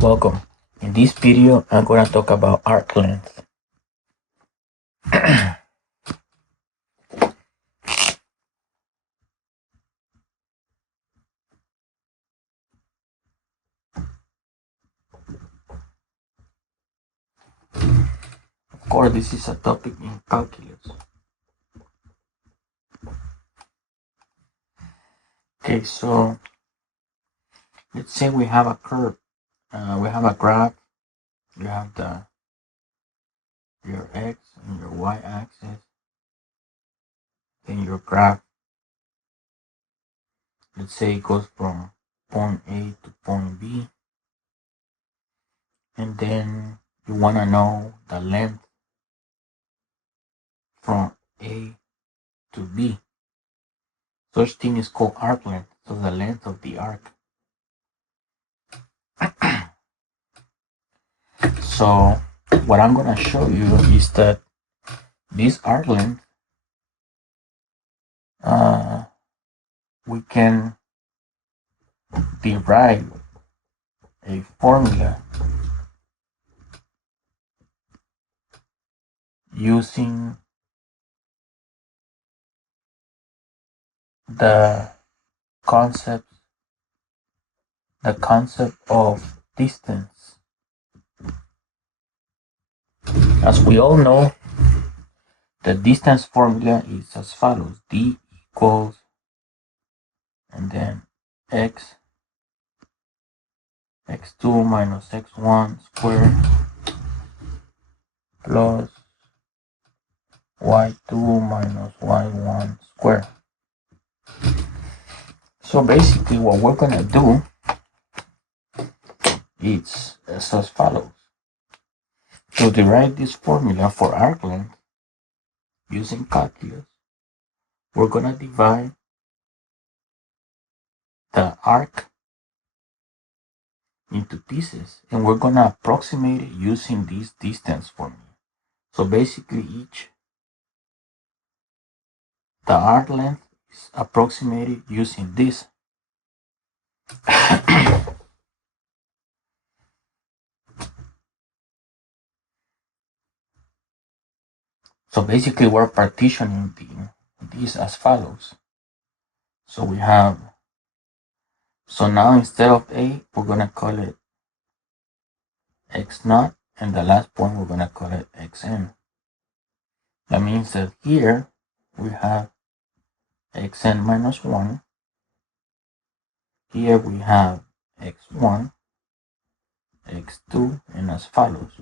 Welcome. In this video, I'm going to talk about arc length. Of course, this is a topic in calculus. Okay, so let's say we have a curve. We have a graph. You have your x and your y axis. Then your graph, let's say it goes from point A to point B. And then you want to know the length from A to B. Such thing is called arc length. So the length of the arc. So what I'm going to show you is that this arc length, we can derive a formula using the concept of distance. As we all know, the distance formula is as follows: d equals, and then x2 minus x1 squared plus y2 minus y1 squared. So basically what we're gonna do is as follows. To derive this formula for arc length using calculus, we're gonna divide the arc into pieces, and we're gonna approximate it using this distance formula. So basically the arc length is approximated using this. So basically we're partitioning these as follows. So we have, so now instead of A, we're gonna call it x naught, and the last point we're gonna call it xn. That means that here we have xn minus 1. Here we have x1, x2, and as follows.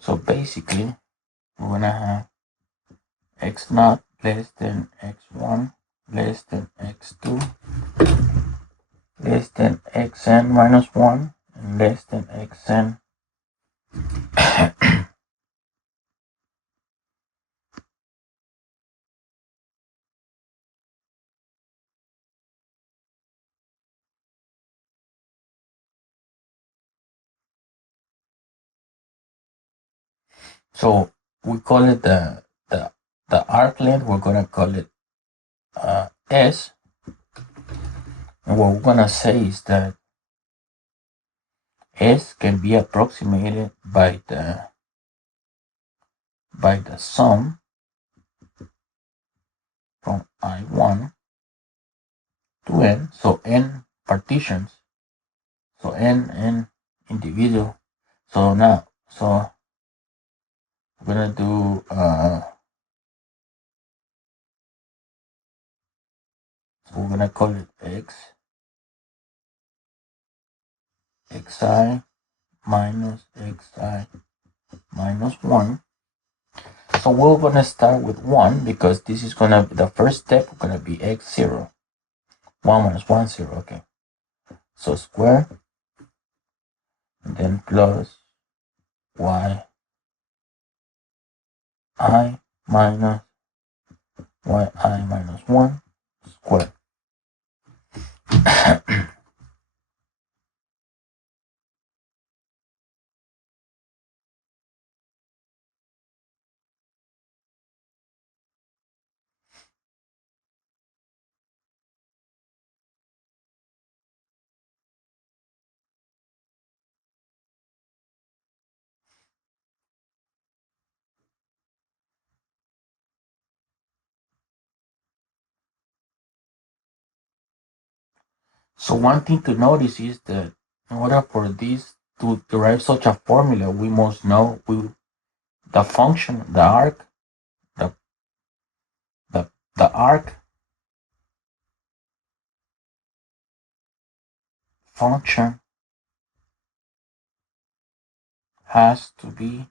So basically, we're gonna have x naught less than x1 less than x2 less than xn minus 1 and less than xn. So we call it the arc length. We're gonna call it S, and what we're gonna say is that S can be approximated by the sum from I1 to N. So N partitions. So N individual. So now, so we're gonna do so we're gonna call it xi minus xi minus 1. So we're gonna start with 1 because this is gonna be the first step. We're gonna be x0. 1 minus 1, 0. Okay. So square, and then plus y I minus yi minus 1 square. So one thing to notice is that in order for this to derive such a formula, we must know the function, the arc, the, the arc function has to be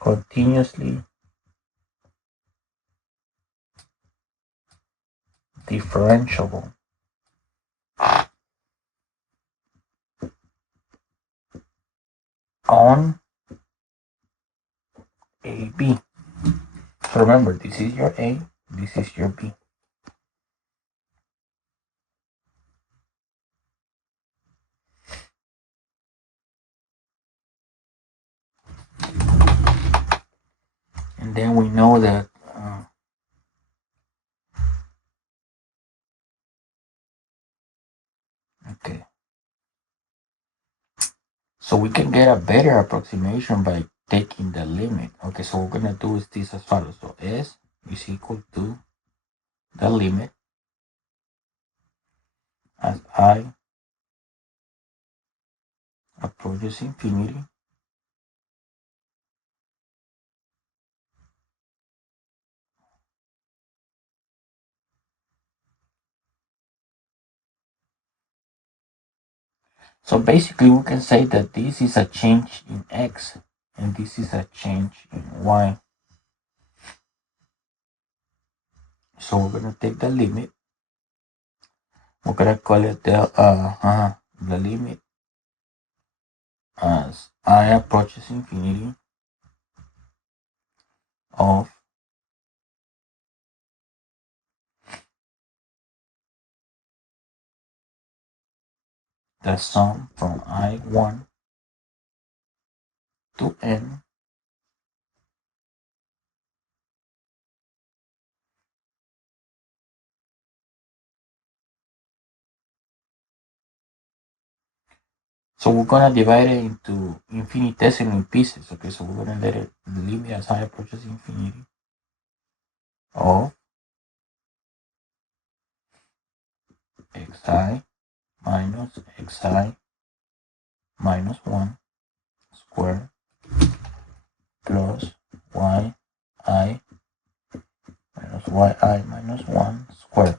continuously differentiable on AB. So remember, this is your A, this is your B. And then we know that okay. So we can get a better approximation by taking the limit. Okay, so what we're gonna do is this as follows. So S is equal to the limit as I approaches infinity So basically we can say that this is a change in X and this is a change in Y. So we're gonna take the limit. We're gonna call it the limit as I approaches infinity of the sum from I1 to N So we're gonna divide it into infinitesimal pieces. Okay, so we're gonna let it the limit as I approaches infinity of xi minus xi minus 1 squared plus yi minus yi minus 1 squared.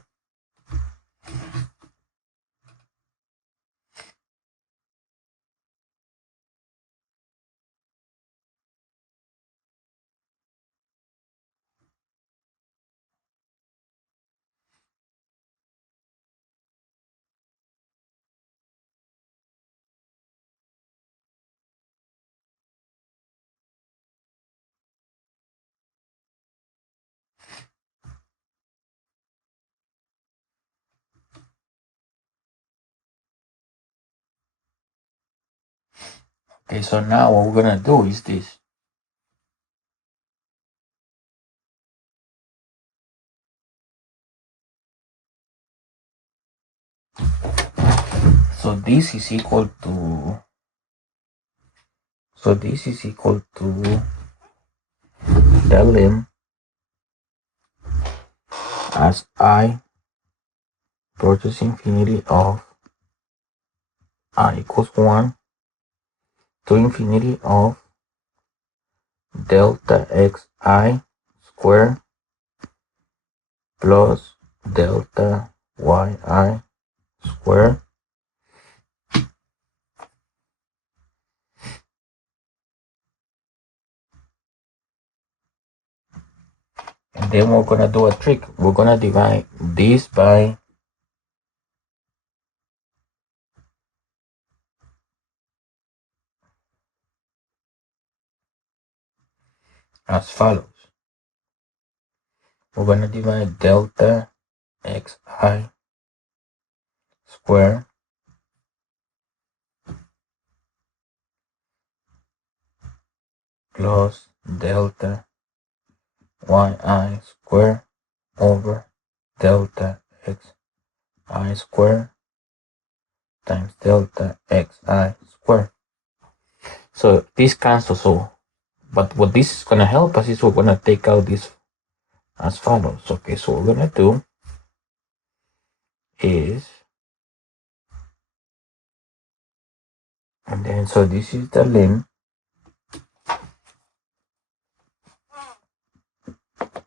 Okay, so now what we're gonna do is this. So this is equal to the lim as I approaches infinity of I equals 1 to infinity of delta xi squared plus delta yi squared and then we're gonna do a trick. We're gonna divide this by as follows. We're gonna divide delta xi squared plus delta yi squared over delta xi squared times delta xi squared. So this cancels. So, but what this is gonna help us is we're gonna take out this as follows. Okay, so we're gonna do is, and then so this is the lim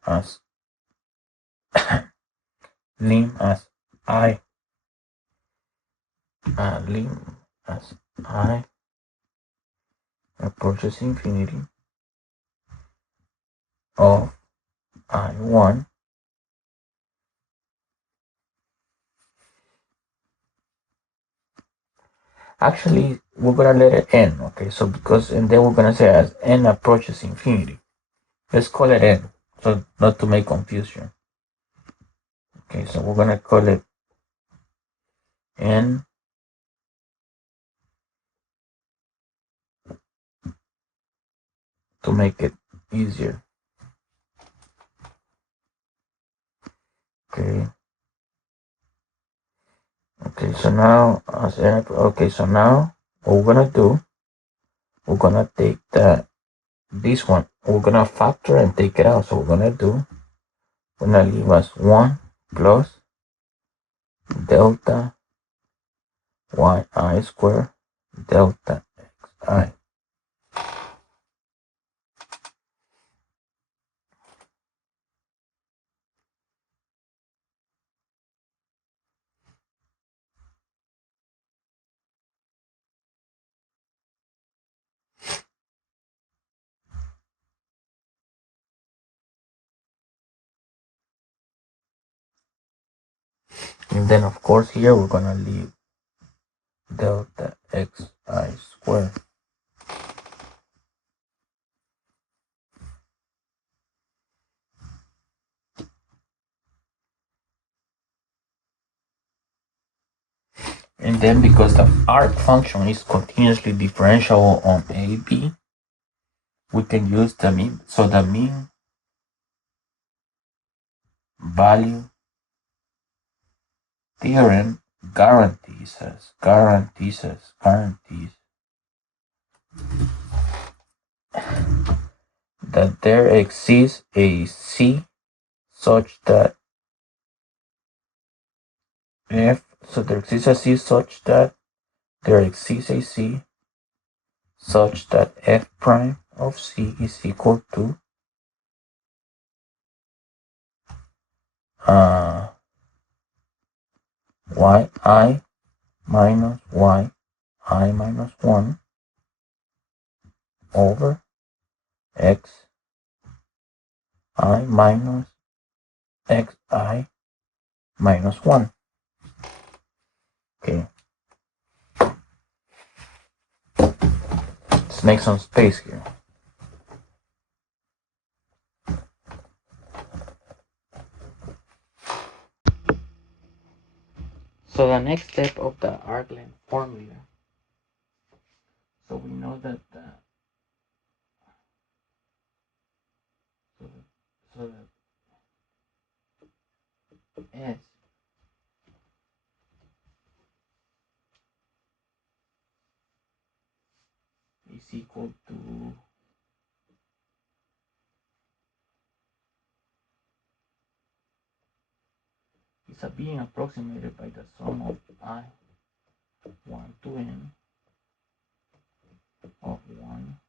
as lim as I lim as I approaches infinity of I1 actually we're gonna let it n, okay, so because and then we're gonna say as n approaches infinity, let's call it n so not to make confusion. Okay, so we're gonna call it n to make it easier. Okay. Okay, so now as n, okay, so now what we're gonna do, we're gonna take this one, we're gonna factor and take it out. So we're gonna do, we're gonna leave us 1 plus delta yi squared delta xi. And then of course here we're gonna leave delta xi squared. And then because the arc function is continuously differentiable on AB, we can use the mean. So the mean value theorem guarantees that there exists a C such that F, so there exists a C such that there exists a C such that F prime of C is equal to yi minus yi minus 1 over x I minus xi minus 1. Okay, let's make some space here. So the next step of the arc length formula, so we know that so that S is equal to is being approximated by the sum of I1 to n of 1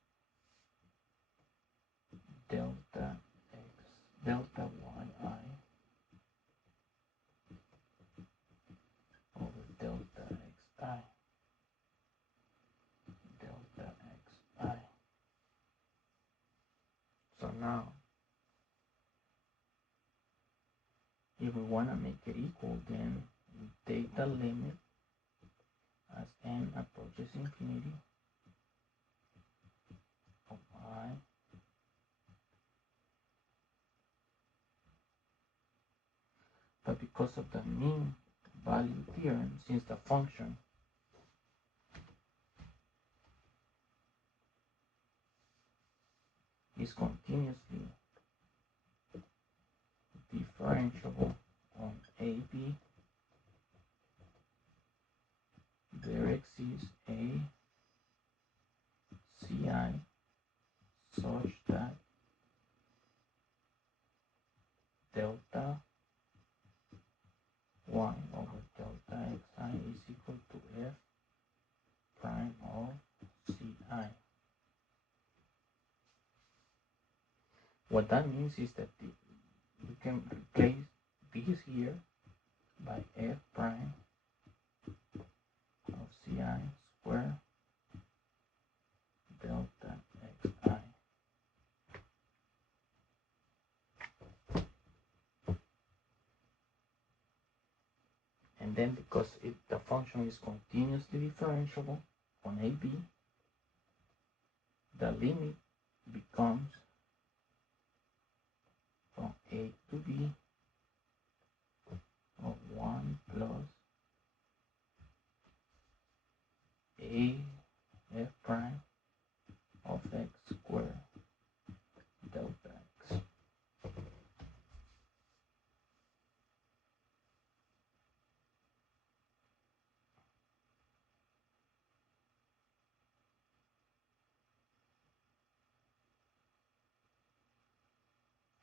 delta delta yi over delta xi delta xi. So now if we want to make it equal, then we take the limit as n approaches infinity of I but because of the mean value theorem, since the function is continuously differentiable on AB, there exists a CI such that delta 1 over xi is equal to f prime of ci. What that means is that we can replace this here by f prime of ci squared delta xi. And then because the function is continuously differentiable on AB, the limit becomes from A to B of 1 plus A f prime of x squared delta x.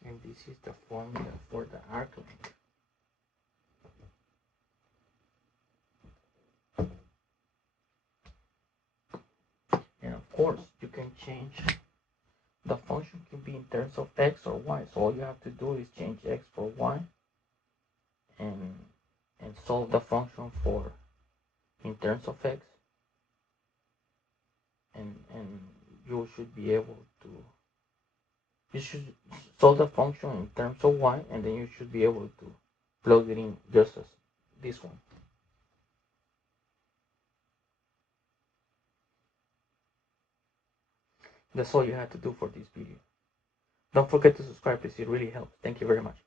And this is the formula for the arc length. And of course, you can change the function can be in terms of x or y. So all you have to do is change x for y and solve the function for in terms of x, and you should be able to you should solve the function in terms of y, and then you should be able to plug it in just as this one. That's all you have to do for this video. Don't forget to subscribe, because it really helps. Thank you very much.